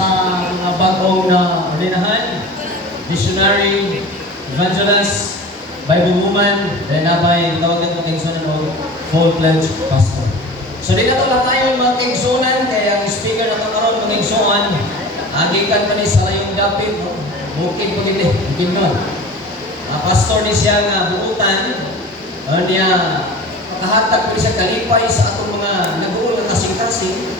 sa mga bagong na ordenahan, missionary, evangelist, Bible woman, then nabay tawagan ng kaigsunan o full-fledged pastor. So di na ito lang tayo mga kaigsunan, kaya ang speaker na kakaroon mga kaigsunan, agikan pa ni Salayong Dapit, bukid po gini, bukid nun. Pastor ni siya nga buutan, niya makahatag po siya kalipay sa atong mga nag-uul na kasing-kasing.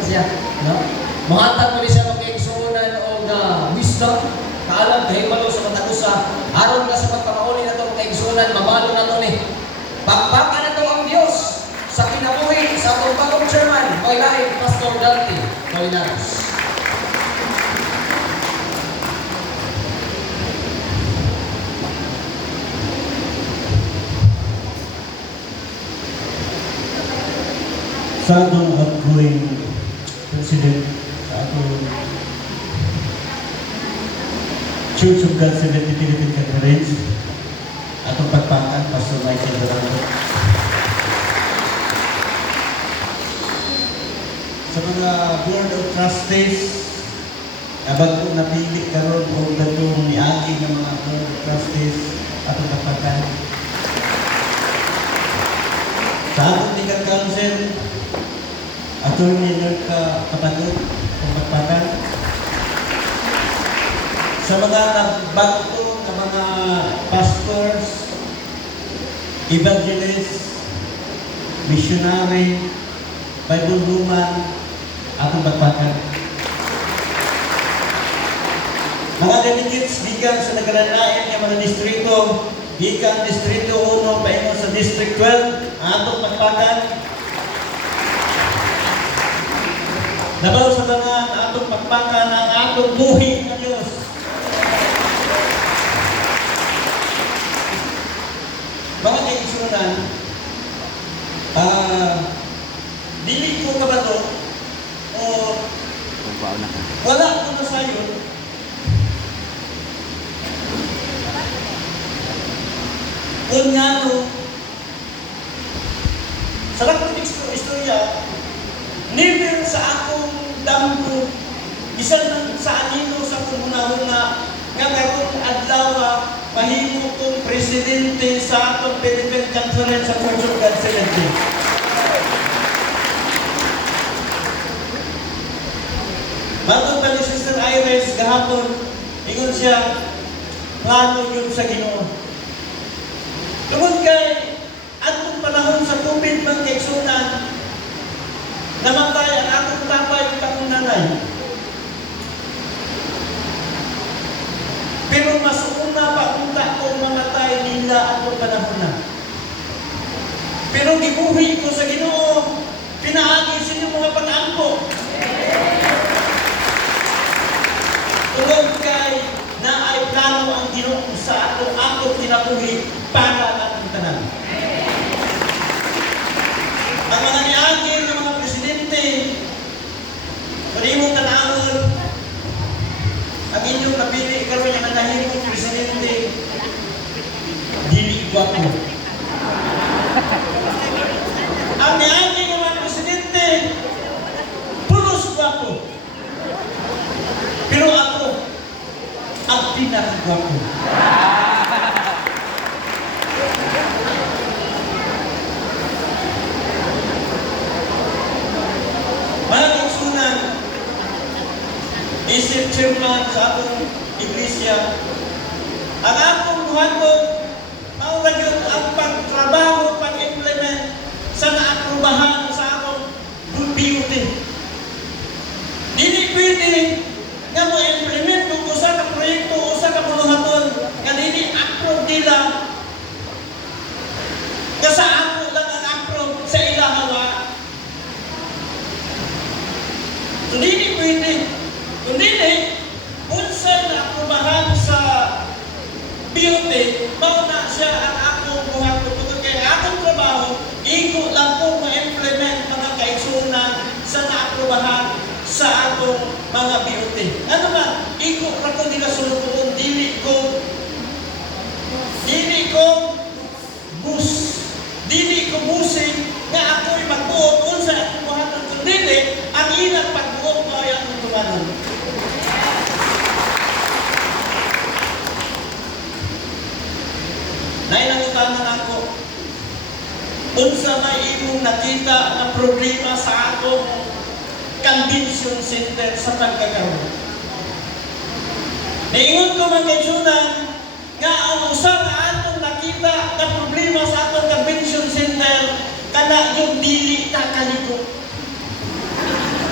Kasi no? Mahatag po siya mga kaigsunan o wisdom, kaalam, kahibalo sa matagusa, aron ka sa pagpamauli na ito mga kaigsunan, mabalo na ito ni. Pakpakan na ito ang Diyos sa kinabuhi sa atong bagong chairman, Pailain, Pastor Dante Moinares. Sa atong outgoing President sa atong Church of God Seventh-day Philippine Conference, atong pagpakan, Pastor Michael Durango. Sa mga Board of Trustees, abag kong napili karon o datong niagi ng mga Board of Trustees, atong pagpakan. Sa atong legal council, Attorney Lurka Kapatid, pagpakan. Sa mga nagbago na mga pastors, evangelists, missionary, Bible woman, atong pagpakan. Mga delegates, gikan sa nagkalanayan ng mga distrito, gikan distrito 1, paingon sa district 12, atong pagpakan. Nabaw sa tanan, atong pagpakan ang atong buhi ng Diyos. Mga kaigsunan, dili ko kabato o wala ko na sayo. Kung nga no, sa lakong istorya, never sa akong damgo, bisan sa anino sa akong una-una, nga karon adlaw mahimo kong presidente sa atong Philippine Conference sa Church of God Seventh-day. Matod pa ni Sister Iris gahapon, ingon siya, plano yun sa Ginoo. Tungod kay atong panahon sa COVID mga kaigsunan, namatay ang akong tapay at akong nanay. Pero mas una pa kung kung mamatay nila atong panahon na. Pero gibuhi ko sa Ginoo, pinaagi sa inyong mga pag-ampo. Tungod kay na ay plano ang Ginoo sa atong kinabuhi para atong tanan. Ang mga niagin ng mga presidente, palimong tanawon, ang inyong napili karon yung nanahimong presidente, dili gwapo. Ang niagin ng mga presidente, pulos gwapo. Pero ako, ang pinakagwapo. Mga kaigsunan, isip chairman sa atong iglesia, ang akong buhaton, maulan yun ang pagtrabaho, pag-implement sa naaprubahan sa akong BUT. Dili pwede nga mo implement kung usa ka proyekto, usa ka buluhaton, nga dili approve nila, nga sa ako lang ang approve sa ilahawa. So dili pwede. Kung dili, unsa na aprubahan sa BUT, mauna siya ang akong buhaton. Tungkol kay akong trabaho, iko lang ko ma-implement mga kaigsunan sa naaprubahan sa atong mga BUT. Ano man, iko ra ko nila sulubuon, dili ko busing nga ako'y magbuot unsa akong buhaton. Kung dili, ang ilang pagbuot mo ay ang tuwa. problema sa atong convention center sa pagkakaroon. Niingon ko mga kaigsunan nga ang usa nga atong nakita na problema sa atong convention center kana yung dili ta kaligo.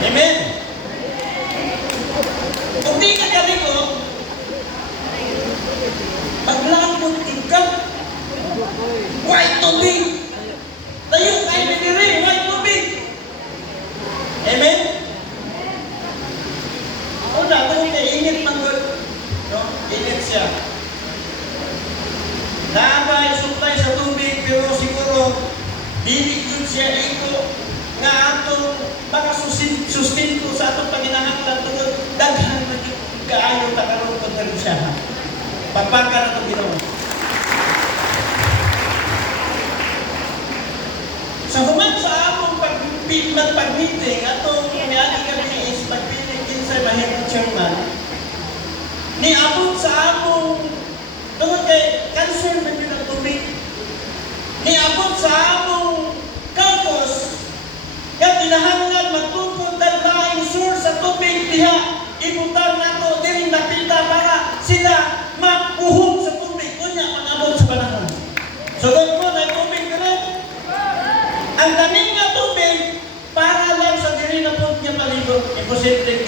Amen. Kung di ka kaligo, paglapot ka, white tubig. Tayo kayo nagiri, white tubig. Amen? Una, kung init man good, no? Init siya. Naabay, supply sa tubig, pero siguro, dili yun siya ito nga atong makasusinto sa atong paginahanglan tungod daghan maging kaayo takaroon kung na siya. Pagpaka na itong ginawa. Sa human sa among pag-meeting, atong niani kami is pag-meeting kinsay mahimong chairman, niabot sa among tungod kay cancer man yun ang tubig. Niabot sa among campus, kaya kinahanglan magtupod ng laing source sa tubig diha, ibutan nato din napita para sila magpuhog sa tubig. Kunya, pag-abot sa panahon. Sugod mo na tubig ganun. Ang daming nga tubig, para lang sa diri na po niya palibot. Imposible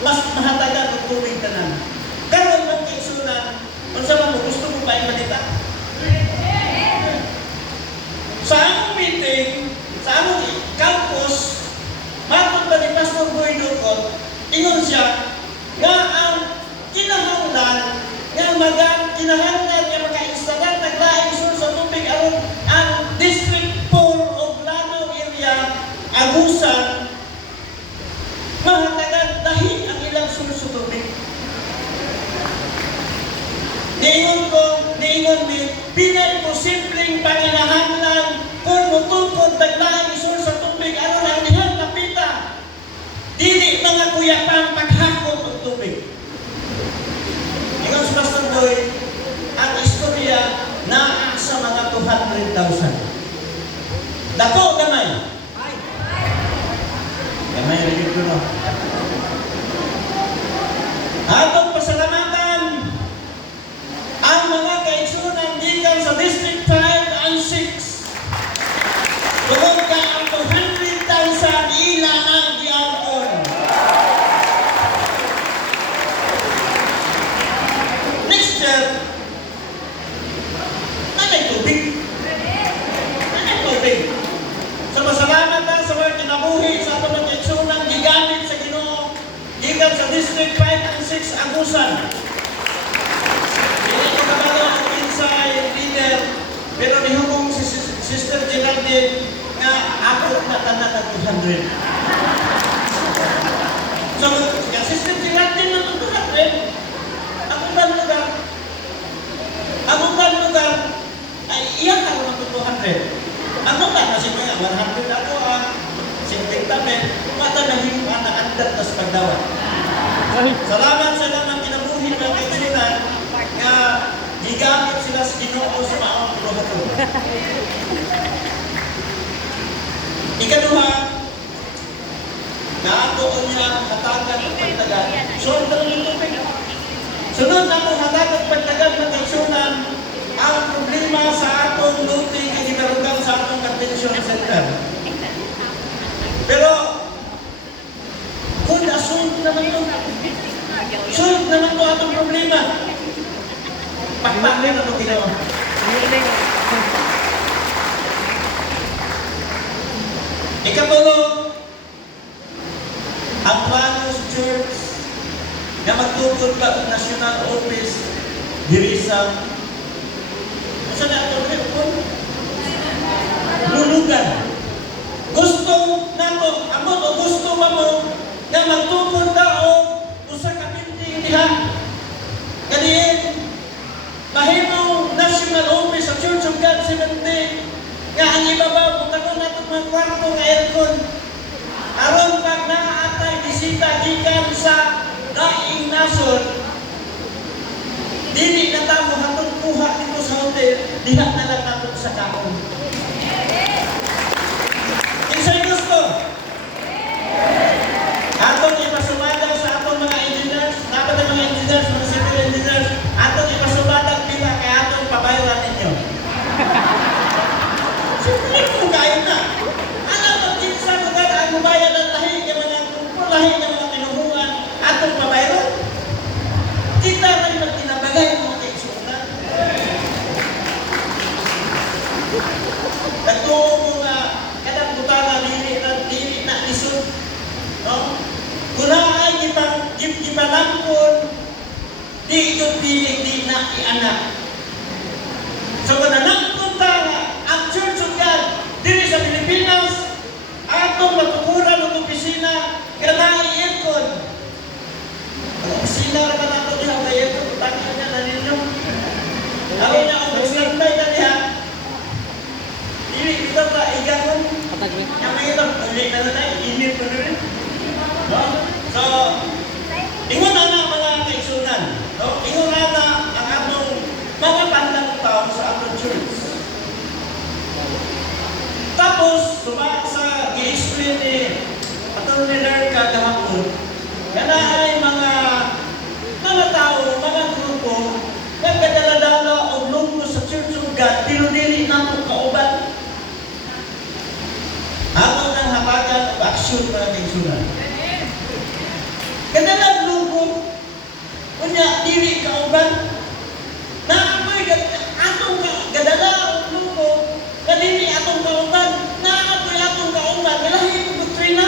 mas mahatagan ang tubig tanan. Karon man kay sunan, unsa man mo gusto mo ba ibalita? Sa among meeting, sa among campus, matod ba ni Pastor Boy Dukot, ingon siya nga ang kinahanglan kinahanglan nga maka-instalar naglaing source sa tubig aron ang District 4 of Lanao area Agusan mahatagan dahil ang ilang source sa tubig. Niingon mi, pinay posibleng panginahanglan kung mutungkod naglaing source sa tubig aron ang dihang napita dili mga kuyapang paghakot ng tubig. Ingon si Pastor Boy, ang istorya naa sa mga 200,000. Dako gamay. Gamay rin ko no. Atong pasalamatan ang mga kaigsunan gikan sa District 5 and 6. Tungod ka ang 200,000 ila ang giangkon. Next year, nanay tubig. So masalamat na sa mga kinabuhi sa atong mga kaigsunan gigamit sa Ginoo gikan sa District 5 and 6 Agusan. Hindi ko kabalo ang inside leader, pero nihubong si Sister Geraldine nga ako natanan ng 200. So, Sister Geraldine ng 200, ang ubang lugar ay iyan ako ng 200. Ang lugar na siya mga 100 ako ang 50 men, mata na yung anak-andat na sa pagdawat. Salamat sa lamang kinabuhi ng kaigsunan nga gigamit sila sa Ginoo sa maong puluhaton. Ikaduha, naatoon niya ang hatagan ng pagtagan. Sunod na ang hatagan ng pagtagan ng kaigsunan ang problema sa atong looting na ginarugan sa atong convention center. Pero, kung nasunod naman ito, sunod naman ito atong problema. Pakpak na ito ginawa. Ikatulong, ang plano sa church na magtukod ka ang national office diri sa saan nato lulugan. Gusto nato, amon o gusto mo na magtukod ka o usa ka building diha. Kaniin, mahimong national office sa Church of God 70 nga ang ibabaw kung karon nato mga kwarto nga aircon. Aron pag naatay bisita gikan sa daing nason, dili na tamo hatong kuha dito sa hotel. diha na lang nato sa kaon. Kinsay gusto? Atong ipasumadag sa atong mga engineers, dapat ang mga engineers, mga civil engineers, atong ipasumadag pila kay atong pabayaran ninyo. Simple kung kayo na. Alam mo, kinsa kung ang mubayad ang lahi ng mga lahi ng mga tinuhungan atong pabayaran? Kita rin magtinabagay ng mga kaisunan. Nagtuo nga kadang butana dili na isod. No? Kung ay gipanampon, di yun pilig di na ianak. So kung nanampon ta nga ang Church of God diri sa Pilipinas, atong matukuran ng opisina kanang i-aircon. Ang opisina ra man ato diha kay aircon, takil niya na ninyo. Ako na ang nagstandby na diha. Dili kita ta iganon. Yang may ito, ulit na na tayo, init po rin. So, ingon na na mga kaisunan. Ingon na na ang atong mga pandang tao sa atong church. Tapos, sa i-explain ni atong leader kagahapon, kana ay mga tao, mga grupo, nagkadala-dala o lunggo sa Church of God, pero dili nato kauban. Ato ng habagan o aksyon mga kaisunan. Kadalang lungkot, kunya dili kauban, na ako'y atong gadala o lungkot, na dili atong kauban, na ako'y atong kauban, nalahi ko doktrina.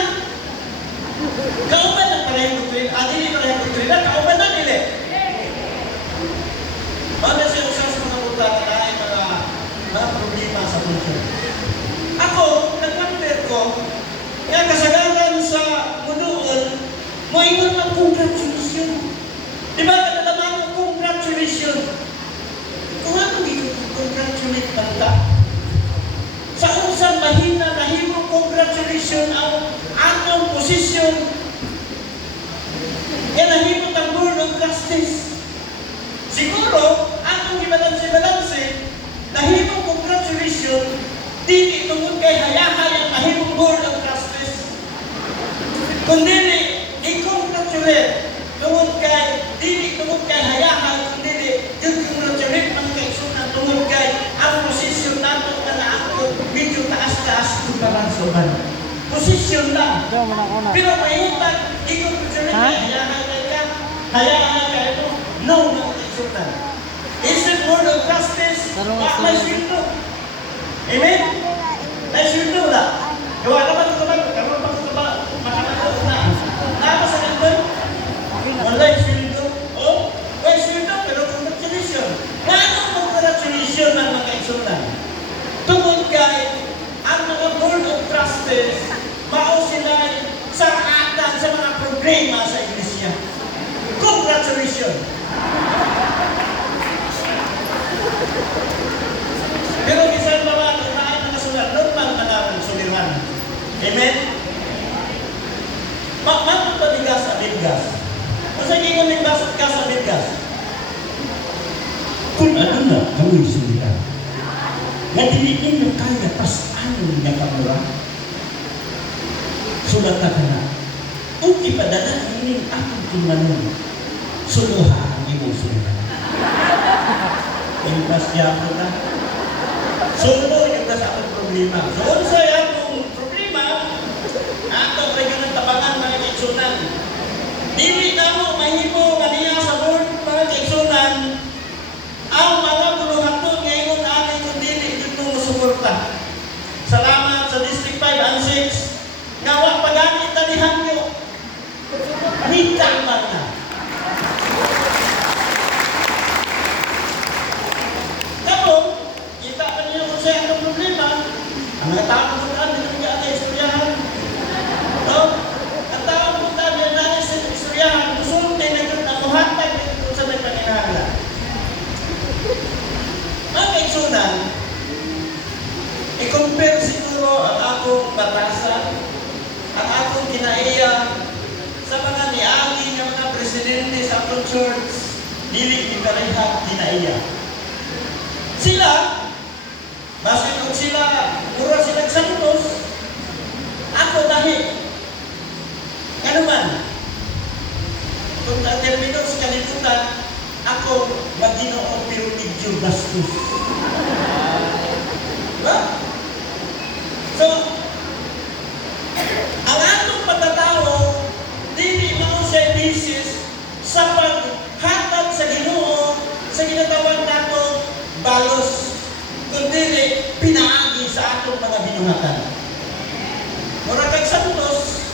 Kauban na parehong doktrina, dili parehong doktrina, kauban na dili. Banda siya usas mga buta na ay mga problema sa mundo. Ako, nag-compare ko, nga kasagaran sa munoon, mo ingon ng congratulations. Di ba kadalaman mo congratulations? Kung ano dito congratulate banda? Sa usang mahina na himo congratulations ang atong posisyon, yan ang himo ng board of trustees. Siguro, atong ibalanse-balanse, na himo congratulations, dili tungod kay hayahay ang mahimong board of trustees. Kung dili, i-congratulate tungod kay, dili tungod kay hayahay, kung dili, i-congratulate mga kaisunan tungod kay ang posisyon nato na naakot medyo taas-taas kumparan sa uban. Posisyon lang. Pero mayutag, i-congratulate kay hayahay kay ka, hayahay kay ito, no mga kaisunan. Isip board of trustees, may sweldo. Amen? May sweldo na. Gawa naman ito ba? Karoon pa ito ba? Makamagaw na. Napa sa nandun? Wala yung sweldo. O? May sweldo, pero congratulations. Paano congratulations ng mga kaisunan? Tungod kay ang mga board of trustees, mao sila saratan sa mga problema sa iglesia. Congratulations! Pero minsan ba ba, kung naay mga sulat, normal na naman suliran. Amen? Makmatong pa bigas sa bigas. Kung saan yung bigas at gas sa bigas? Kung ano na, gawin suliran. Nadiliin na kaya, pas ano niya kamura? Sulat ka na. Kung ipadala, hindi akong tinanong. Suluha ang imong suliran. Impas niya ako na. Sulo yung sa atong problema. So, ano sa atong problema, atong regional tabangan mga kaigsunan. Dili na mo mahimo kaniya sa board mga kaigsunan ang mga buluhaton ngayon amin kung dili dito mo suporta. Salamat sa District 5 and 6 nga wa pagamit na ni Hangyo. Nikang man na. Tapos, kita pa niyo kung saan ang problema. Ang mga tao kung saan, hindi nyo ata istoryahan. No? Ang tao kung saan, hindi nyo istoryahan. Musulti na yun, nakuhatag yun kung saan may paninahala. Mga kaigsunan, i-compare siguro ang akong batasan, ang akong kinaiya sa mga niagi ng mga presidente sa atong church, dili ni Karehag kinaiya. Sila, Basin kung sila, mura sila santos, ako dahil. Ano man, kung na-termino sa kalimutan, ako Maginoo pero medyo bastos. Diba? So, ang atong pagkatao, dili mo siya basis sa paghatag sa Ginoo sa ginatawag natong balos, kundi pinaagi sa atong mga binuhatan. Mura kag santos,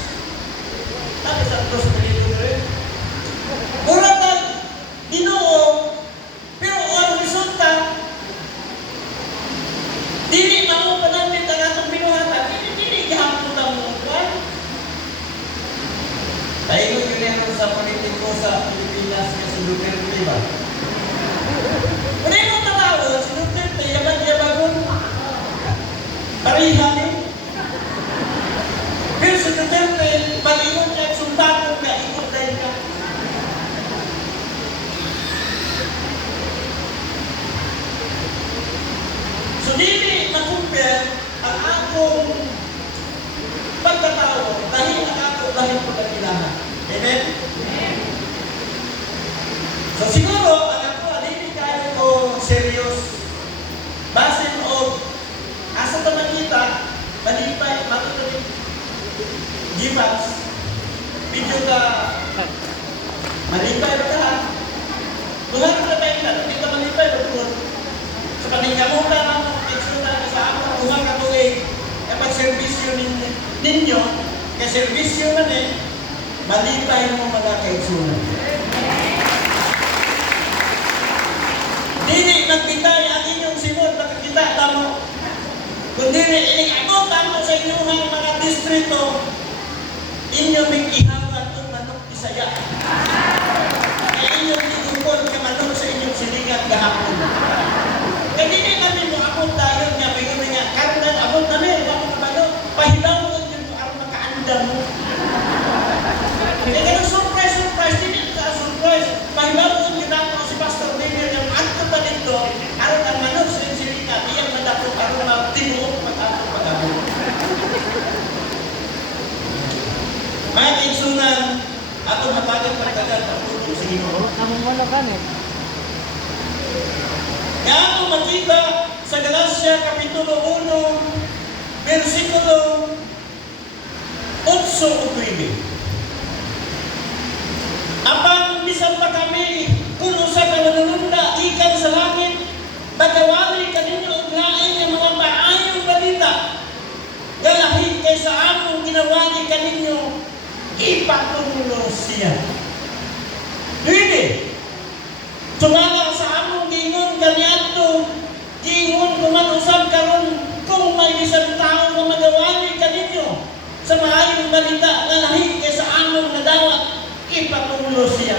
sabi santos pinili rin. Mura kag Ginoo, pero ang resulta, dili mao pananlit ang atong binuhatan, dili gihapon ang mga kwan. Tayo yun yan sa politiko sa Pilipinas kasi Duterte ba? Kung ano yung tatawag, si Duterte, yaman-yaman, parihan eh. Pero si Duterte, pag-ingon niya, sundalo ka, ikot dahil ka. So, dili na-compare ang akong pagkatao dahil ang akong dahil pagkakilahan. Amen? So, siguro, ang ako, dili kayo ko serious. Basin o, asa naman kita, malipay, matutuloy, gipas, medyo ka, malipay ka ha. Tuhan ka na tayo hindi ka malipay, matutuloy. Sa paningkamutan ng eksulta sa ako, tuhan ka tuwing, pag-servisyo ninyo, kaya servisyo man eh, malipay mo mga kaigsunan. Dili nagbitay ang inyong simod, nakakita tamo. Kundi ining-abot tamo sa inyong mga distrito, inyo may ihawan o manok isaya. Kaya inyong igupon ka manok sa inyong silingat gahapon. Kaya dili namin mo abot tayo nga, may nga, karang abot namin, wala ka ba no? Pahilawon yung araw makaandam mo. Kaya ganun surprise, dili ka surprise. Pahilawon yung ako si Pastor Daniel yung ato pa dito, araw ang manok sa inyong silingat, iyang madapot, araw na tinuok mag-ato pag-abot. Mga kaigsunan, ato hatagan pagkagal ang tulong sa Ginoo. Namumula ka eh. Kaya ako makita sa Galacia Kapitulo 1, versikulo 8 o 9. Apang bisan pa kami kuno sa kanununda ikan sa langit, bagawali kaninyo og lain ng mga maayong balita. Galahi kay sa among ginawali kaninyo, ipatulo siya. Dili. Tumala sa among gingon kaniadto, gingon kumanusab karon kung may isang tao nga magawali kaninyo sa maayong balita nga lahi kay sa among nadawat, ipatulo siya.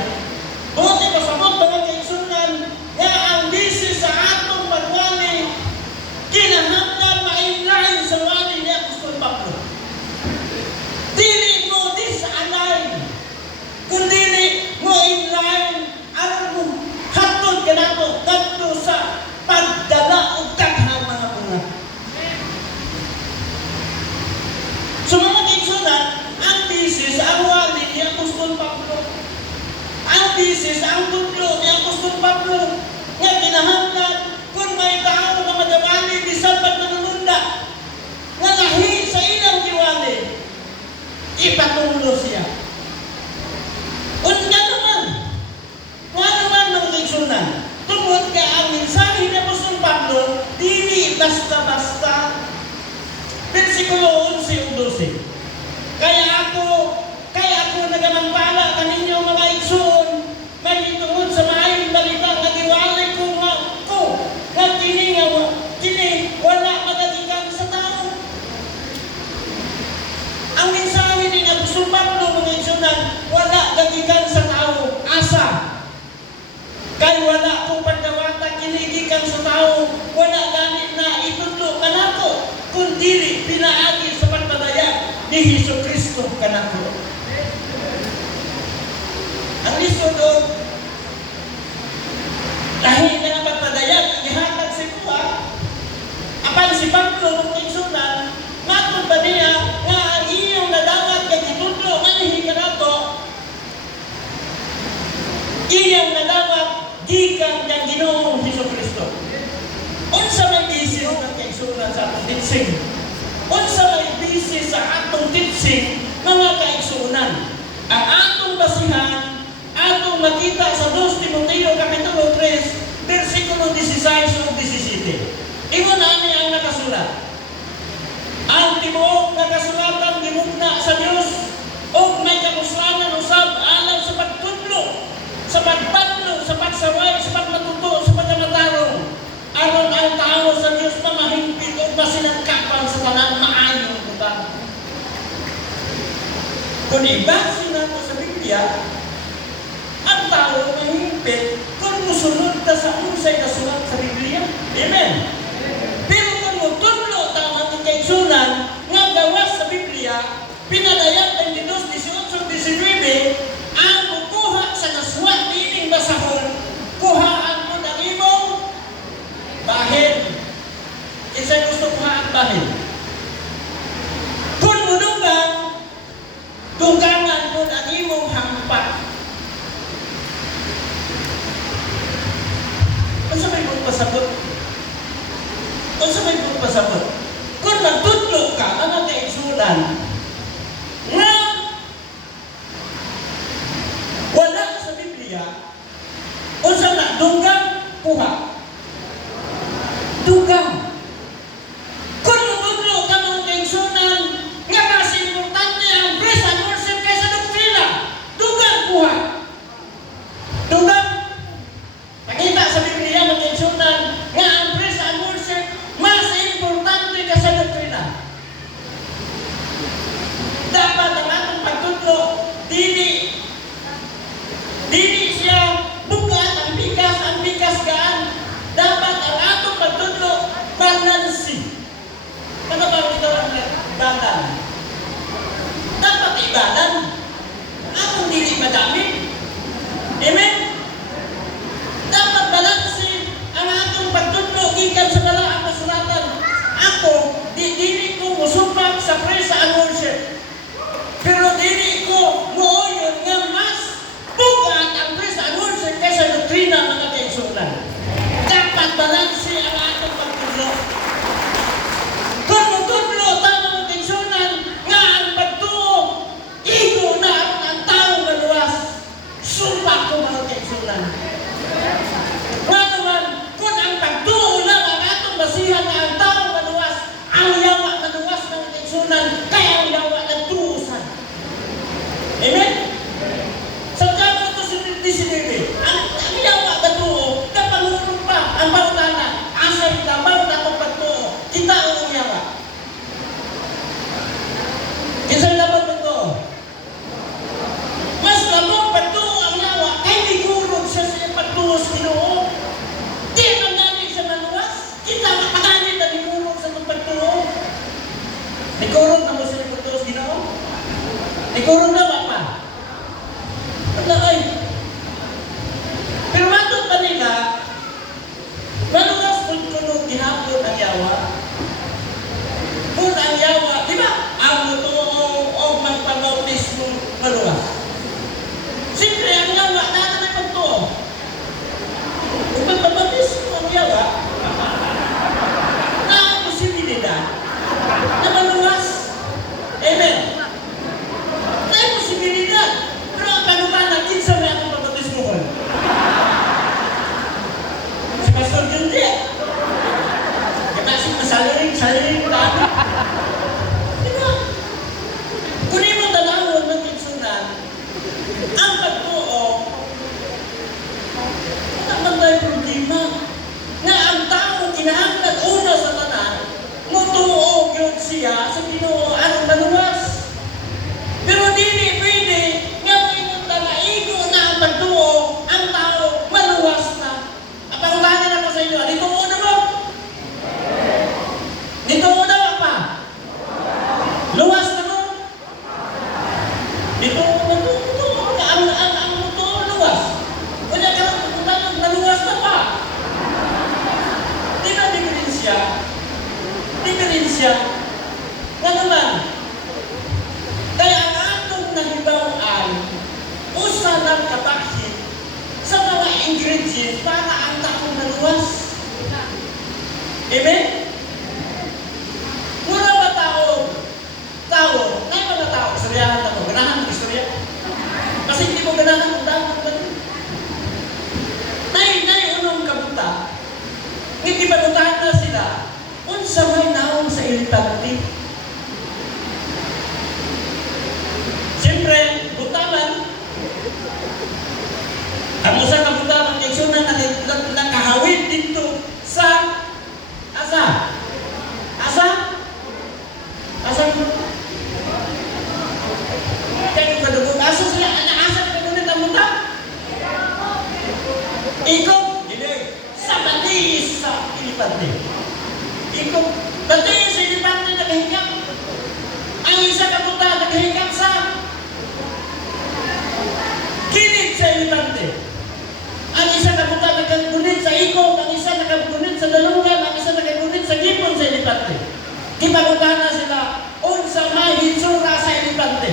Buti pasabot mga kaigsunan nga ang bisis sa atong pagwali kinahanglan mainlain sa wali ni Apostol Pablo. Dili mo disalign, kundi mo inline aron mo hatod ka nato kadto sa pagdala og daghang mga bunga. So mga kaigsunan, ang bisis ang wali ni Apostol Pablo. Ang bisis ang tudlo ni Apostol Pablo nga kinahanglan kung may tao na magawali bisan pagmanununda nga lahi sa ilang giwali, ipatulo siya. Unya naman, kung ano man mga kaigsunan, tungod ka ang mensahe ni Apostol Pablo, dili basta-basta. Versikulo 11 o 12. Kaya ako nagamambala kaninyo mga igsoon, may tungod sa maayong balita nga giwali ko nga kini wala magagikan sa tao. Ang mensahe ni Apostol Pablo mga igsunan, wala gagikan sa tao. Asa? Kay wala kong pagdawata kinigikan sa tao, wala ganit na itudlo kanako, kundi pinaagi sa pagpadayag ni Jesucristo kanako. Ang lisod doon, dahil na pagpadayag, ihatag si Kuha, apan nga dapat gikan kang Ginoong Hesukristo. Unsa may bisis ng kaigsunan sa atong teaching? Unsa may bisis sa atong teaching mga kaigsunan? Ang atong basihan, atong makita sa 2 Timoteo Kapitulo 3, versikulo 16 o 17. Ingon ani ang nakasulat. Ang tibuok nga kasulatan gimugna sa Dios ug may kapuslanan usab alang sa pagtudlo, sa pagbatlo, sa pagsaway, sa pagmatuto, sa pagkamatarong. Aron ang tao sa Dios mamahingpit ug masinangkapan sa tanan maayong butang. Kung ibase nato sa Biblia, ang tao mahingpit kung musunod ta sa unsay nasulat sa Biblia. Amen. Pero kung mutudlo ta ang ating kaigsunan nga gawas sa Biblia, pinadayan ng Dinos 18-19, ang kukuha sa naswat nining basahon, kuhaan mo ng imong bahin. Isa'y gusto kuhaan bahin. Kung munugang, dugangan mo ng imong hampat. Ano sa may buong pasabot? Ano sa may buong pasabot? Kung nagtudlo ka, ang kaigsunan, nga wala sa Biblia, unsa na dugang kuha. Dugang. Kung mutudlo ka mga kaigsunan, nga mas importante ang praise and worship kaysa doktrina. Dugang kuha. Dugang. Nakita sa Biblia mga kaigsunan, nga ang praise and worship mas importante kaysa doktrina. Dapat ang atong pagtudlo, dili siya bugat ang bigas gaan. Dapat ang atong pagtudlo, balansi. Ano ba ang ginawa ng balan? Dapat ibalan. Atong dili madami. Amen? Dapat balansi ang atong pagtudlo, gikan sa dalaang kasulatan. Ako, dili ko musubak sa praise and worship. Pero dili ko muoyon nga mas bugat ang praise and worship kaysa doktrina mga kaigsunan. Dapat balansi ang atong pagtudlo. Kung magtudlo tayo mga kaigsunan nga ang pagtuo, igo na ang tao maluwas. Sumpa ko mga kaigsunan. Nga naman, kung ang pagtuo lang ang atong basihan na ang tao maluwas, ang yawa maluwas ng kaigsunan, kaya ang yawa nagtuusan. Amen? Sa kamo ito sinilbi, ang yawa nagtuo, kapalunod pa ang bautana, asay lamang na itong pagtuo, kita ang yawa. Kisay lamang pagtuo. Mas lamang pagtuo ang yawa, kay ligurog siya sa pagtuo sa Ginoo. Di ang nani siya maluwas, kita makaganit na ligurog sa itong pagtuo. Ligurog na mo siya pagtuo sa Ginoo. Ligurog na ba pa? Wala ay. Pero matod pa nila, maluwas kung kuno gihapon ang yawa. Kung ang yawa, di ba? Ang mutuo o magpabautismo maluwas. Siyempre, ang yawa, na may pagtuo. Kung magpabautismo ang yawa, na ang posibilidad na maluwas. Amen. Na ang posibilidad. Pero ang kanukanan, kinsa may akong pabautismo ko. Si Pastor Jundi. Kasi masaliring dami. Diba? Kung mo dalawon ng kinsunan, ang pagtuo, wala man tayo problema. Nga ang tao kinahanglan una sa tanan, mutuo yun siya sa Ginoo anong maluwas. Pero dili pwede nga maingon ta na igo na ang pagtuo, ang tao maluwas na. Ang pangutanan ako sa inyo, dito una mo. Dito una pa. Luwas na mo. Dito una ang mutuo luwas. Wala ka lang pagkutanan, naluwas na pa. Di ba diferensya? Nga naman, kaya ang atong nahibaw ay usa ng katakhin sa mga Ilipante. Siyempre, butaman. Ang usa ka butaman kay sunan nakahawid dito sa asa? Asa ko? Kaya kadugo, asa sila, asa ka doon ang muta? Ikaw, sa batis sa Ilipante. Ikaw, batis sa Ilipante naghihingap. Ang isa ka muta naghihingap sa kilid sa Ilipante. Ang isa ka muta nakagunit sa Ikaw, ang isa nakagunit sa Dalungan, ang isa nakagunit sa Gipon sa Ilipante. Kipagutana sila, unsa may hitsura sa Ilipante.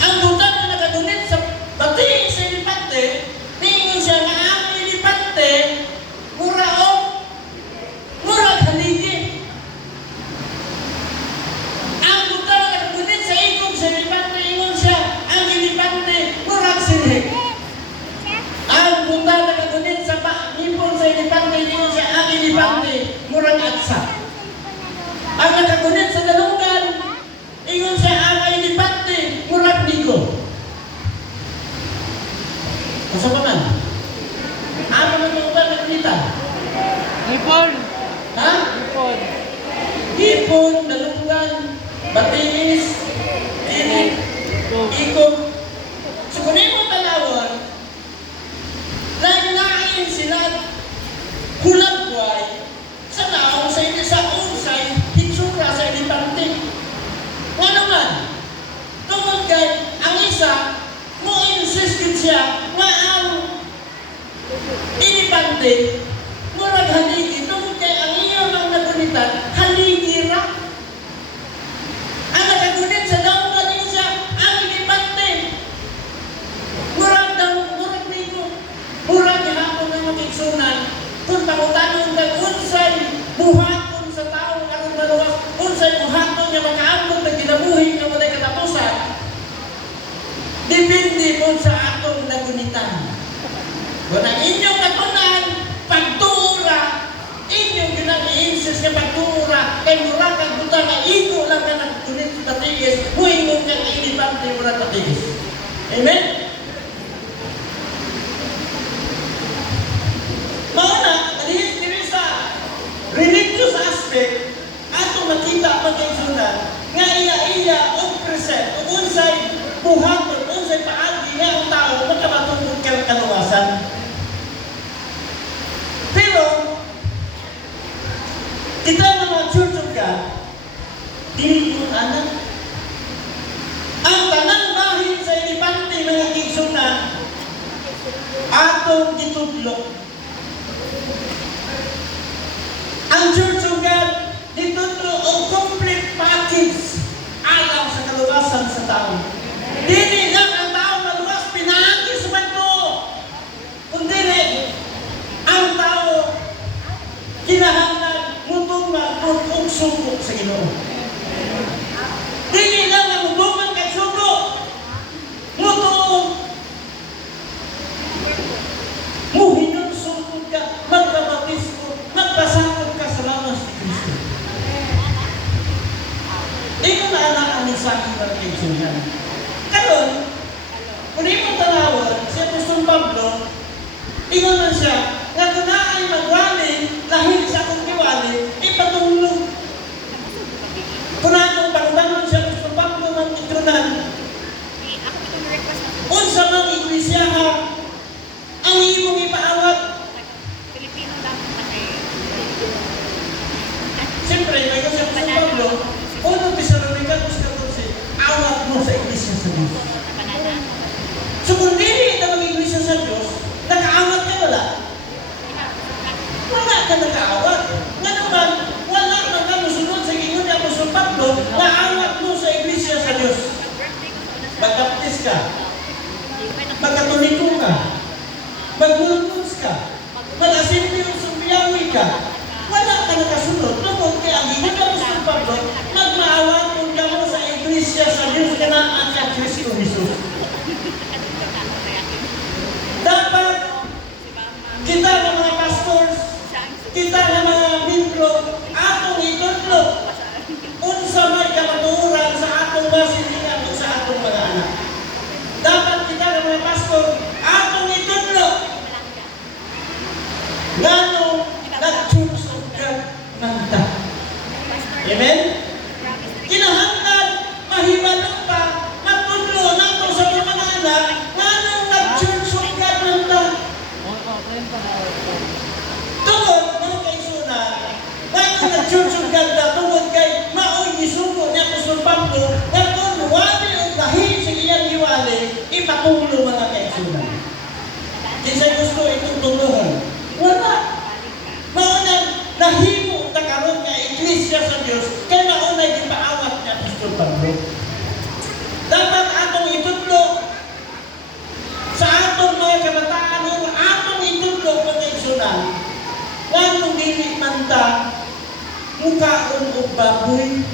Ang muta na nakagunit sa batis sa Ilipante, ningon siya na ang Ilipante, mura haligi. Ang muta na nakagunit sa Ikog sa Ilipante, ningon siya, ang Ilipante, mura sinhig. Ang muta na nakagunit sa Gipon sa Ilipante, ningon siya, ang Ilipante, mura atsa. Ang nakagunit sa Dalungan, ingon siya, ang Ilipante, mura nigo. Masa pa man? Ano man yung ba nagkita? Hipon. Ha? Hipon. Hipon, Dalungan, Batiis, Tinik, Ikog. So kung mo talawon, lain sila hulagway sa naong sa unsay hitsura sa Ilipante. Nga naman, tungkol kay ang isa, mo insisted siya nga ang Ilipante murag haligi tungkol kay ang iyong ang nagunitan haligi ra. Ang nakagunit sa daong galing siya ang Ilipante murag nito murag gihapon ng makiksunan kung pangutanong kag unsay buhaton sa tao karon maluwas unsay buhaton nga makaambot ng kinabuhi nga walay katapusan. Depende po sa atong nagunitan. Kung ang inyong natunan, pagtuura, inyong ginag-i-insist nga pagtuura, kay mura kang buta na iko lang ka nagkunit sa tatigis, huwing kang Ilipante mura tatigis. Amen? Mauna, alihis diri sa religious aspect, atong makita pagkaisunan, nga iya o present, o unsay buhaton, unsay paagi nga ang tao magkamatungkol kang kaluwasan. Pero, kita mga Church of God, dili yung anak. Ang tanang bahin sa Ilipante mga igsunan, atong gitudlok. Ang Church of God, ditudlok o complete package alam sa kaluwasan sa tao. Dili lang ang tao maluwas, pinaagis man mo. Kundi ang tao kinahanglan mutungan kung suko sa Ginoo. Dili lang ang mutungan kay suko. Mutuong muhinong sukod ka, magbabatismo, magpasakot ka sa lawas ni Kristo. Ikaw na anak ang mensahe ng kaibigan. Karon, kung ikaw tanawon, si Apostol Pablo, ingon man siya, nga kung na ay magwali, lahil sa akong kiwali, ipatulog. Kung na itong pagbanon siya, Apostol Pablo, ng itrunan, unsa mang iglesia ang imong ipaawat. Siyempre, may kasi Apostol Pablo, unang Tesalonica 2:14, awat mo sa iglesia sa Diyos. So kung dili na mag-iglesia sa Diyos, nakaawat ka wala? Wala ka nakaawat. Nga naman, wala man ka musunod sa Ginoo ni Apostol Pablo, maawat mo sa iglesia sa Diyos. Magbaptis ka, magkatoliko ka, magmulmuns ka, mag-assembly o sumbiyawi ka, wala ka nakasunod. Tungkol kay ang Ginoo ni Apostol Pablo, magmaawat kung ka mo sa iglesia sa Diyos ka na ang Kristo Jesus. Amen? Kinahanglan, mahibalo pa, matudlo nato sa mga anak, nganong nag-church of God ng ta. Tungod, mga kaisunan, nganong nag-church of God na tungod kay maoy isugo niya Apostol Pablo, nga kung wali o kahit sa iyang hiwali, ipatulo mga kaisunan. Kinsay gusto itong tulungan? Wala. Maunang nahimo ta karon nga iglesia sa Dios kay maunay gipaawat niya Apostol Pablo. Dapat atong itudlo sa atong mga kabataan o atong itudlo mga igsunan. Nganong dili man ta mukaon og baboy.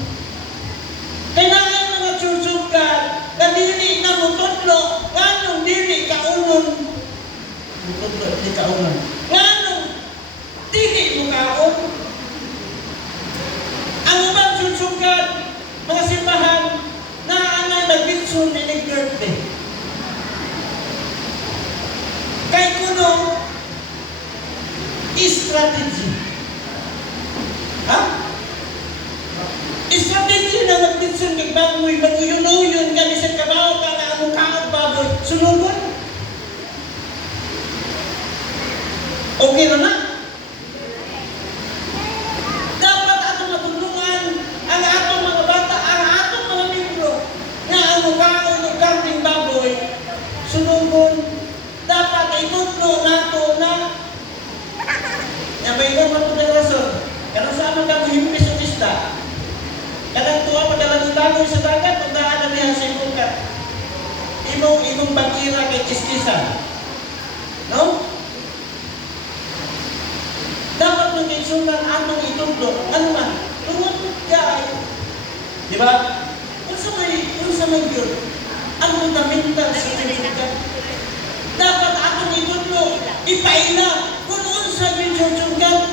Kailangan mga church of God na dili na mutudlo nganong dili kaunon. Mutudlo dili kaunon. Nganong dili mukaon. Ang ubang church of God, mga simbahan, na ang nagbitsun ni Nigerte. Kay kuno, strategy. Ha? Strategy na nagbitsun kay Baboy, mag-uyun-uyun kami sa kabaw ka na ang kaong baboy. Sulugon? Okay na na? Dapat atong matulungan ang atong mga bata, ang atong mga membro na ang mukaon ng camping baboy, sulugon, dapat itutlo nato na nabaygon mo ito ng rason. Karang saan man ka muhimpis ang lista, kadang tuwa pagdalang-dagoy sa dagat, kung daan na niya sa ibukat. Imong bakira kay kiskisan. No? Dapat mag-insunan atong itudlo. Ano man? Tungod kay. Di ba? Kung sa may yun, ang fundamental sa Pilipinas, dapat atong itudlo, ipaila, kung unsa yung church-church.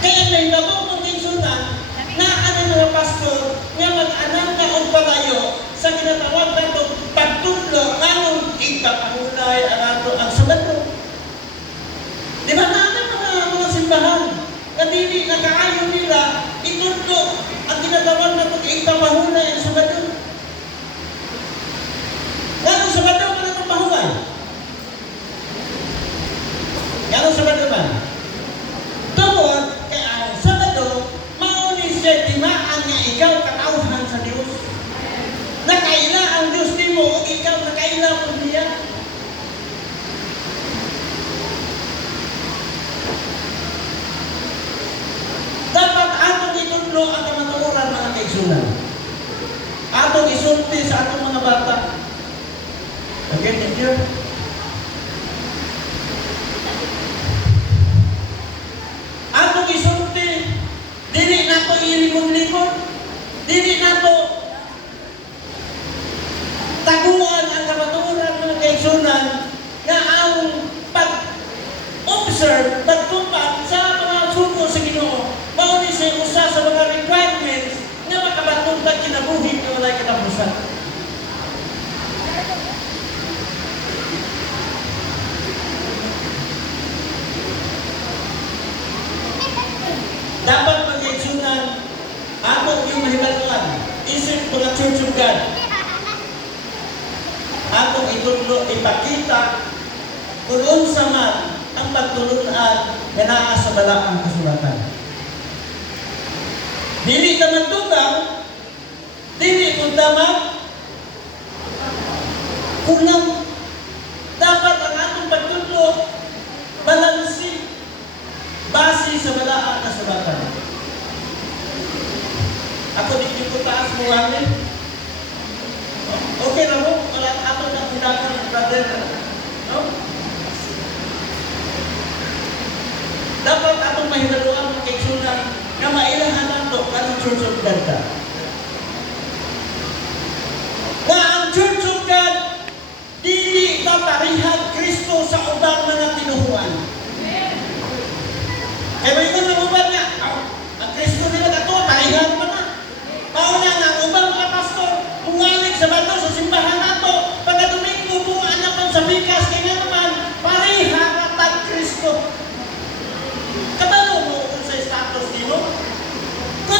Kaya may babong mag-insunan, na ano mga pastor, nga mag-anak na o palayo, sa kinatawag na ito, pagtudlo, anong ikapahulay ang Sabado. Di ba na mga simbahan, kadili nakaayon nila, itudlo, ang tinatawag na ito, ikapahulay ang Sabado. Anong Sabado man itong pahulay? Anong Sabado man? Tungod, kaya ang Sabado, mauni siya timaan nga ikaw katauhan sa Diyos. Nakaila ang Diyos ni mo, o ikaw nakaila mo niya. Dapat atong itudlo ang kamatuoran mga kaigsunan. Atong isulti sa atong mga bata. Okay, thank you. Atong isulti, dili nato ilimon-limon, dili nato taguan ang kamatuoran mga kaigsunan nga ang pag-observe, pagtupad sa mga sugo sa Ginoo. Mauni siya usa sa mga requirements nga makabatungtag kinabuhi nga walay katapusan. Dapat mag-igsunan atong yung mahibaluan, isip ko na Church of God. Atong itudlo, ipakita kung unsa man ang pagtulunan na naa sa balaang kasulatan. Dili ka magtugang, dili kung tama, kulang. Dapat ang atong pagtudlo, balansi, base sa balaang kasulatan. Ako di ko taas mo amin. Okay na mo, wala atong nakundakan, brother. No? Dapat atong mahibaluan ng kaigsunan na mailahan nato kanang Church of God ka. Na ang Church of God dili ka parihag Kristo sa ubang mga tinuhuan. Kaya may mga ubang nga, ang Kristo nila nato, parihag pa na. Pauna nga, ang ubang mga pastor, mungalig sa bato sa simbahan nato, pagka-Domingo, buwan naman sa bigas, kaya naman, parihag at Kristo. Kabalo mo kung sa status nilo? Kung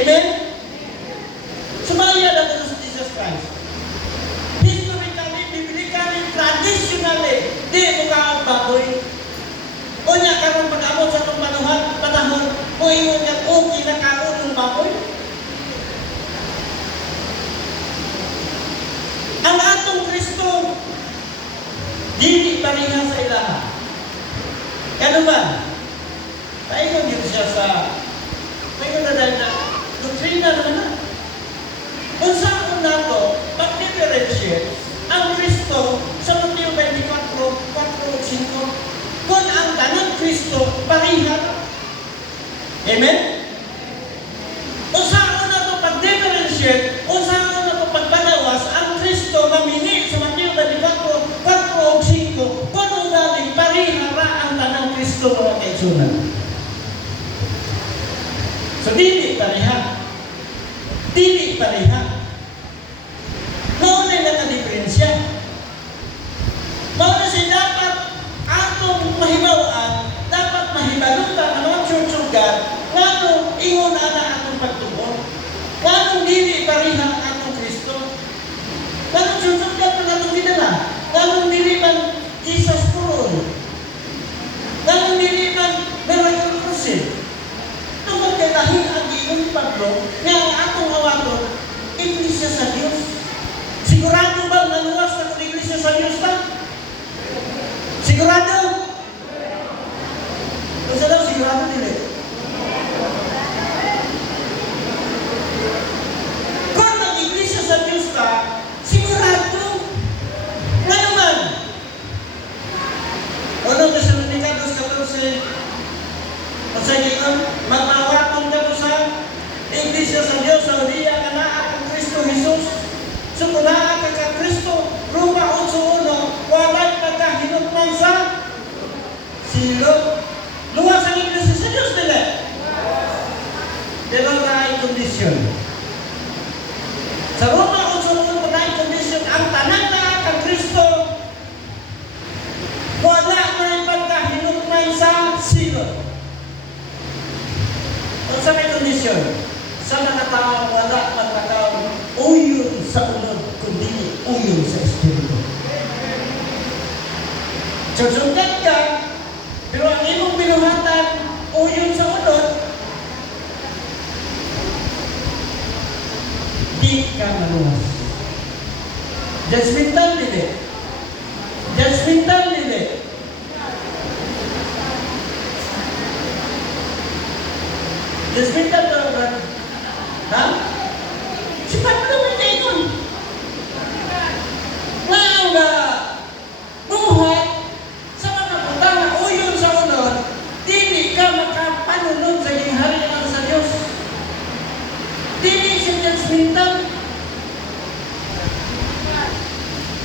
Amen? Sumaya na ito sa Jesus Christ. Historically, biblically, traditionally, di mo ka ang baboy. O niya karon pag-abot sa itong panahon, o ingon nga okay na karon ng baboy. Ang atong Kristo, dili pareha sa ilaha. Ano ba? Paingon dito siya sa, paingon na dahil na, doktrina naman na. Kung saan na ito, pag-differentiate, ang Kristo sa Mateo 24:4-5, kung ang tanang Kristo, pareha. Amen? Kung saan na ito pag-differentiate, kung saan na ito pagpanawas, ang Kristo mamili sa Mateo 24:4-5, kung ang daling pareha ra ang tanang Kristo mga kaitsunan. So, dili pareha. Dili pareha. Noon ay nakadiferensya. Mauna siya dapat atong mahibawaan, dapat mahibalutan ang mga church of God, ngano ingon na atong pagtuon. Ngano dili pareha ang atong Kristo. Ngano church of God na atong ginala. Ngano dili man Jesus Purol. Ngano dili man Miracle Crusade. Tungkol kay dahil ang giingon Pablo, nga ang atong awaton, iglesia sa Diyos. Sigurado ba naluwas na kung iglesia sa Diyos ta? Sigurado? Kung sa daw, sigurado nila. Kung nag-iglesia sa Diyos ta, sigurado. Nga naman. Ano na sa Manikados 14, at sa inyo, magmawatong na po sa iglesia sa Diyos, sa Uliya, na ang Kristo Jesus. So kung naa ka Kristo, Roma 8:1, walay pagkahinutman sa silo. Luwas ang iglesia sa Diyos nila. Pero na ay kondisyon. Sa Roma 8:1, na ay kondisyon, ang tanan na ka Kristo, wala may pagkahinutman sa silo. Kung sa may kondisyon, sa mga tao, wala mga tao, uyon sa unod, kundi uyon sa Espiritu. Susunod ka, pero ang imong binuhatan, uyon sa unod, di ka maluwas. Judgmental nila. Judgmental nila. Judgmental daw ba? Ha? Si Pablo may kaingon. Wow na buhay sa mga putang na uyon sa unod, dili ka makapanunod sa gingharian sa Diyos. Dili siya judgmental.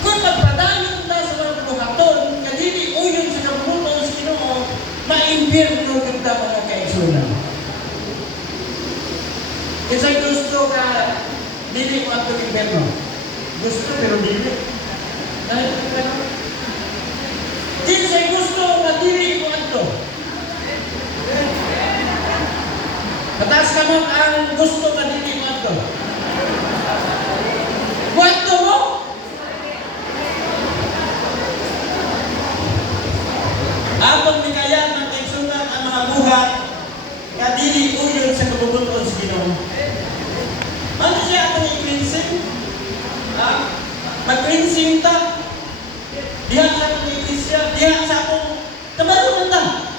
Kung magpadayon na sa mga buhaton, kadili uyon sa kabuton sa Ginoo, ma-impirno kita mga kaigsunan. Kasi gusto ka, dili mo ang impirno. Gusto pero dili. Kasi gusto na dili mo ang mataas ka mo ang gusto na dili mo ang Kwento mo? Abang nikayan ng kaigsunan ang mga buhat nga dili uyon sa kabubuton sa Ginoo. Ano siya atong i-cleansing? Mag-cleansing ta. Diha sa atong iglesia, diha sa atong kabarunan ta.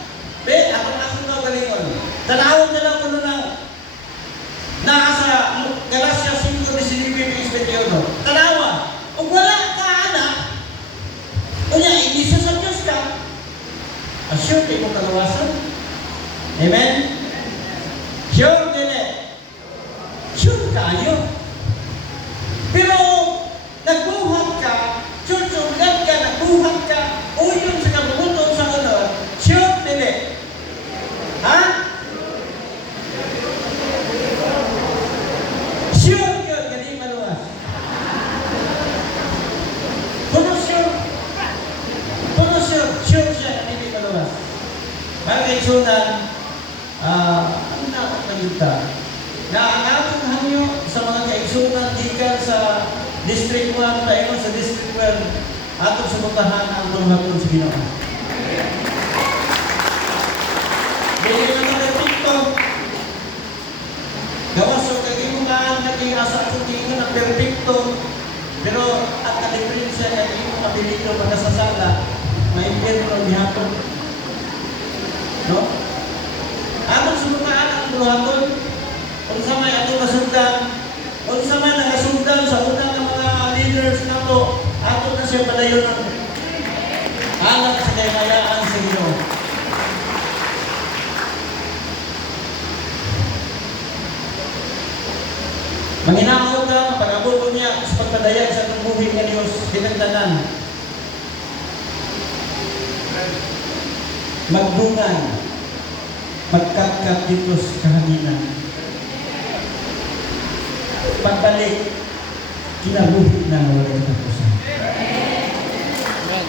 Be, akong na galingon. Tanawag na lang kuno na nasa Galacia 5:19-21. Tanawa, kung wala ka anak, unya iglesia sa Diyos ka, assure kayo mo kalawasan. Amen? Sure dili. Sure kayo. Pero nagbuhat ka, church-ulat ka, nagbuhat ka, uyon sa kabubuton sa unod, sure dili. Ha? Sure yun, gani maluwas. Puno sure siya, gani maluwas. Mga kaitsunan, ang dapat nalita, na ang resultahan ang buhaton sa Ginoo. Dili naman ang TikTok. Gawas so kay mo nga naging asa ko tingin na perfecto. Pero at ka-diferensya na hindi mo mabilino pagkasasala, maimpirno ang gihapon. No? Atong sumukaan ang buhaton. Kung sa may atong nasundan, kung sa may nakasundan sa unang ng mga leaders na to, ato na siya palayo ng alam sa kayayaan sa Ginoo. Manginakaw ka, pag-abot niya sa pagpadayag sa atong buhay ng Diyos, kinagdanan. Magbungan, magkatkat dito sa kahanginan. Pagbalik, kinabuhi na wala katapusan. Amen.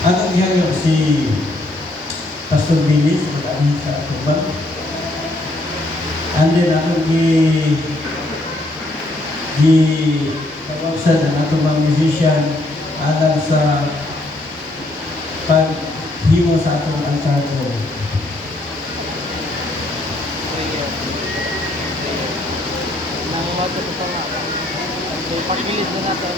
Atong ihayo si Pastor Bilis, mag-amin sa atubang. And then atong tawagsan ang atong mga musician alam sa paghimo sa atong altaryo. Nanguwag ko pa nga. So, pakilis na natin.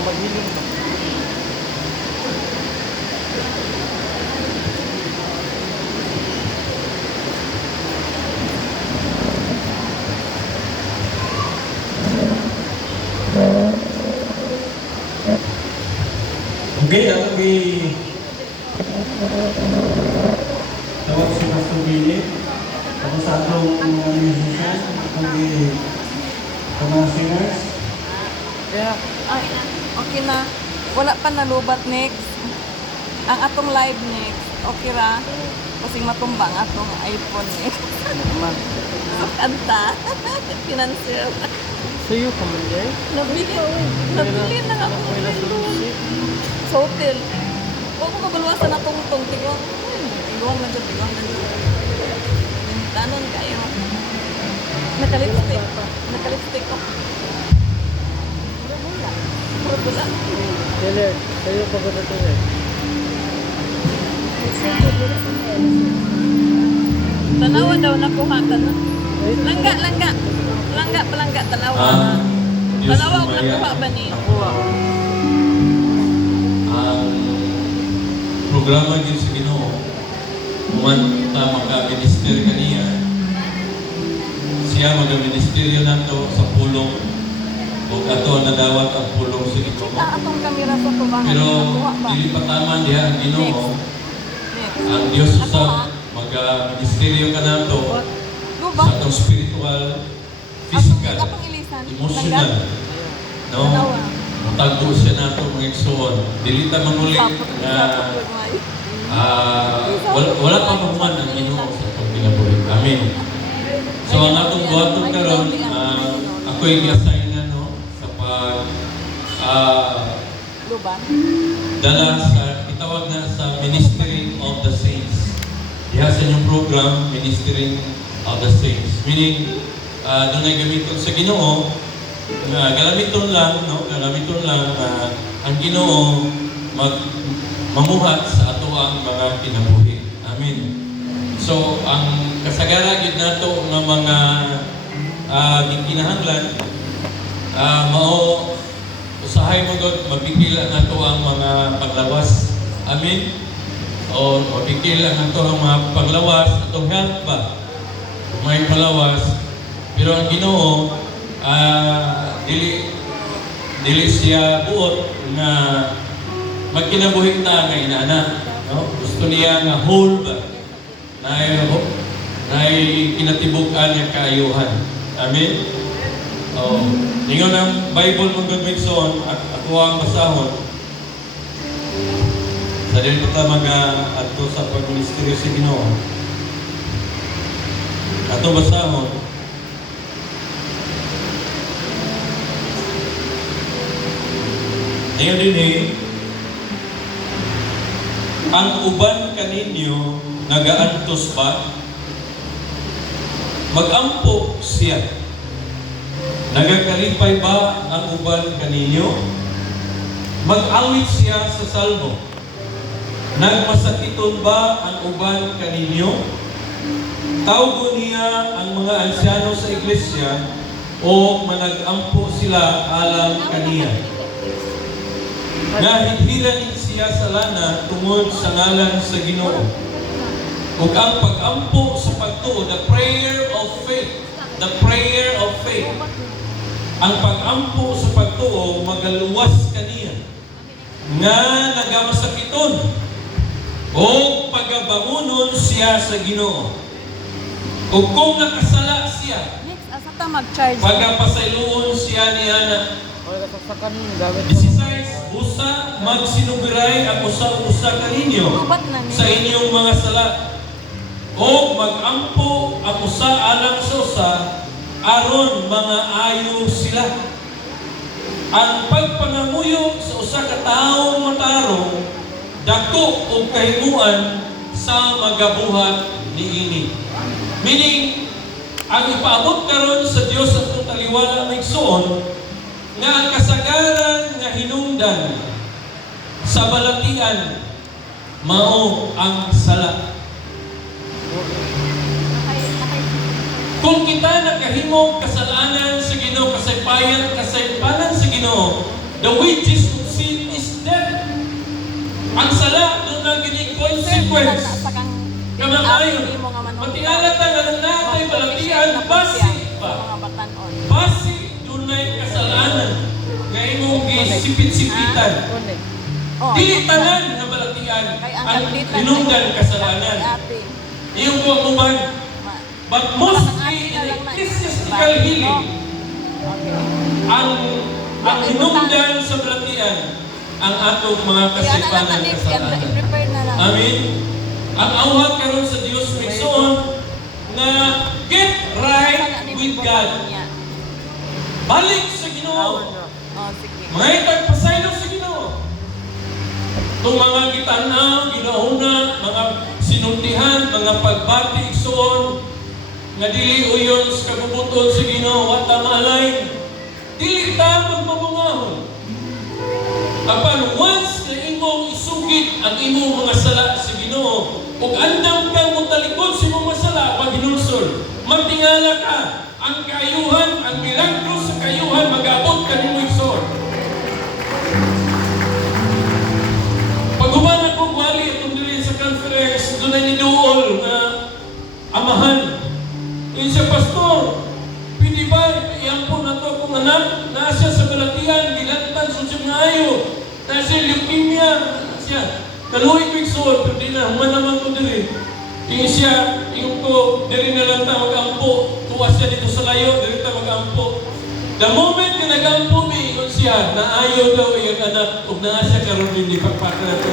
Maghiling mo. Okay, atong tawag si Pastor Bilis. Tapos sa atong mga musician, atong mga singers. Yeah. Ay, okay na. Wala pa nalubat next. Ang atong live next. Okay ra. Kasing matumbang atong iPhone next. Naman. Kanta. Financial. Sa'yo, Commander. Nabili na nga ako. Sa hotel. Huwag ko mabalwasan na tungtong. Tigwang na dyan. Tanon kayo. Nakalipstick. Nakalipstick ko. Wala. Taylor, sa'yo pa ba ito, Taylor? Tanawa daw nakuha ka na. Langga, tanawa na. Tanawa ko nakuha ba ni? Nakuha. Ang programa din sa Ginoo, umanta maka-minister kaniya, siya mag-ministeryo nato sa pulong o ato nadawat ang pulong sa Ginoo. Atong kamera sa tubangan. Pero Nakuha ba? dili pa taman diha ang Ginoo. Next. Ang Dios Nakuha? sa mag-ministeryo ka nato Go ba? sa atong spiritual, physical, Atong ilisan. emotional. No? Tanawa. Mutago siya nato mga igsoon. Dili ta mangulit na wala pa mahuman ang Ginoo sa atong kinabuhi. Amen. So ang atong buhaton karon, ako yung i-assign na no sa pag Luban. dala sa itawag na sa Ministering of the Saints. Diha sa inyong program, Ministering of the Saints. Meaning, doon ay gamiton sa Ginoo, galamiton lang ang Ginoo mamuhat sa ato ang mga kinabuhi. Amen. So, ang kasagara gid nato nga mga kinahanglan mao usahay mo gud mapikil nato ang mga paglawas. Amen. O mapikil nato ang mga paglawas, atong health ba? May palawas. Pero ang Ginoo dili siya buot na magkinabuhi ta nga inana, no? Gusto niya nga whole ba? Nay kinatibuk-an niya kaayuhan. Amen. Oh, ningon ang Bible mong gagmigson at ako ang basahon. Sa din pa adto sa pagministeryo sa Ginoo. Ato basahon. Ngayon din ang uban kaninyo nagaantos ba? Magampo siya. Nagakalipay ba ang uban kaninyo? Mag-awit siya sa salmo. Nagmasakiton ba ang uban kaninyo? Tawgo niya ang mga ansyano sa iglesia o manag-ampo sila alang kaniya. Nahidhilan siya sa lana tungod sa ngalan sa Ginoo. Ug ang pag-ampo sa pagtuo, the prayer of faith, the prayer of faith. Ang pag-ampo sa pagtuo magaluwas kaniya nga nagamasakiton o pagabangunon siya sa Ginoo. Ug kung nakasala siya, Next, asa ta mag-charge? pagapasayloon siya ni Ana. O, nasaksakan gamit. 16, busa magsinubiray ang usa-usa kaninyo Lubat na sa niya. inyong mga sala. O mag-ampo ang usa alang sa usa, aron mga ayo sila. Ang pagpangamuyo sa usa ka taong matarong, dako o kahimuan sa magabuhat niini. Meaning, ang ipaabot karon sa Dios sa itong taliwala may igsoon, nga ang kasagaran nga hinungdan sa balatian mao ang sala. Kung kita nakahimog kasalanan sa Ginoo, kasaypanan sa Ginoo, the wages of sin is death. Ang sala doon na gining consequence. Kamamayon, matialat ang anong natay balatian, basi pa. Basi doon na yung kasalanan nga imong gisipit-sipitan. Dili tanan na balatian ang hinungdan kasalanan. Iyong buwag uban. But mostly in ecclesiastical healing, ang hinungdan sa balatian ang atong mga kasaypanan kasalanan. Amen. Ang awat karon sa Dios Migsoon na get right with God. Balik sa Ginoo. Mga itagpasaylo sa Ginoo. Itong mga gitanaw, ginauna, mga sinuntihan, mga pagbati, igsoon, nga dili uyon sa kabubuton sa Ginoo, wat malay. Dili ta magpabungahon. Apan once na imong isugit ang imong mga sala sa Ginoo, ug andam kang mutalikod sa imong masala pag hinulsol, magtingala ka ang kaayuhan, ang milagro sa kaayuhan mag-abot kanimo igsoon. Pag-uban akong wali atong dili sa conference, doon ay niduol na amahan. Yung siya, Pastor, pwede ba iampo na to akong anak? Nasa sa balatian, gilantan sa siyang maayo. Nasa leukemia, siya. Kaluhay ko igsoon, pero di na, human naman ko diri. Yung siya, yung ko, diri na lang ta mag-ampo. Tuwas siya dito sa layo, diri ta mag-ampo. The moment na nag-ampo mi, yun siya, naayaw daw yung anak, kung naa siya karoon din, di pagpakalat ko.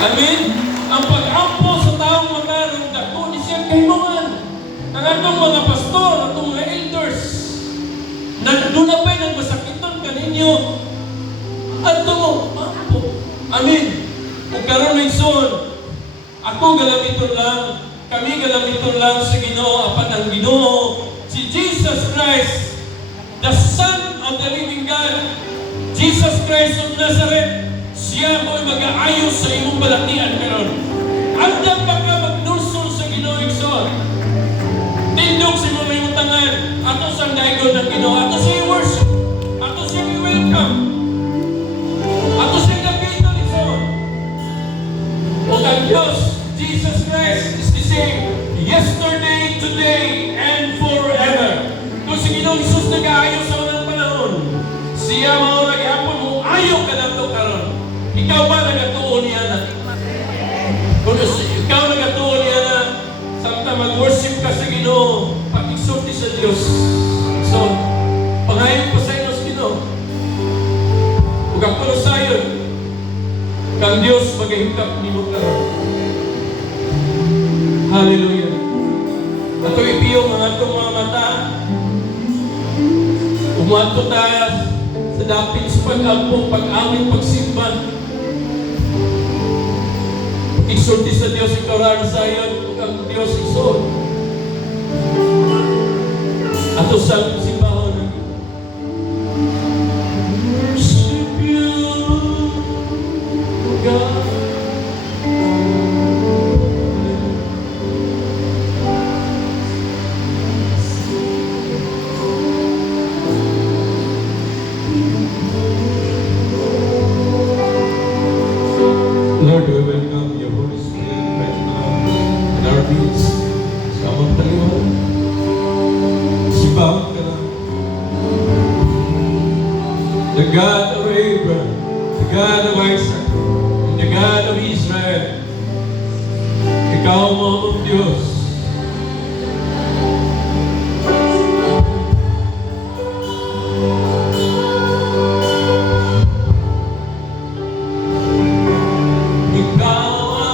Amen? Ang pag-ampo sa taong makarong, dako ni siya kahimungan. Ang atong mga pastor, atong mga elders, doon ba'y nagmasakitan ka ninyo? At mo, ampo. Amen. Kung karoon ng son, ako galamiton lang, kami galamiton lang sa Ginoo, apan ang Ginoo, si Jesus Christ, the Son of the living God, Jesus Christ of Nazareth, siya mo'y mag-aayos sa imong balatian karon. Andam pa ka magnusol sa Ginoo igsoon. Tindog sa imong mayutangan, ato sang daigon ng Ginoo, ato siya i-worship, ato siya i-welcome, ato siya gabiton igsoon. O ang Diyos, Jesus Christ is the same yesterday, today, and forever. Kung si Ginoong Isus nag-aayos sa unang panahon, siya mga naghapon mo, ayaw ka na ito karon. Ikaw ba nagatuon niya na? Kung ikaw nagatuon niya na, samta mag-worship ka sa Ginoo, pag-exalti sa Diyos. So, pangayon pa sa inyo sa Ginoo. Huwag ang palasayon, kang Diyos mag-ahintap ni mo karon. Hallelujah. Ato ipiyong ang atong mga mata. Umato tayo sa dapit sa pag-ampong, pag-aming, pagsimban. Isulti sa Diyos, ikaw rin sa iyon, ang Diyos isul. Ato sa simbahon ng worship you, God. Lord, we welcome your Holy Spirit right now in our midst. Sa amang taliwan, sibahan ka lang. The God of Abraham, the God of Isaac, and the God of Israel. Ikaw ang amang Diyos.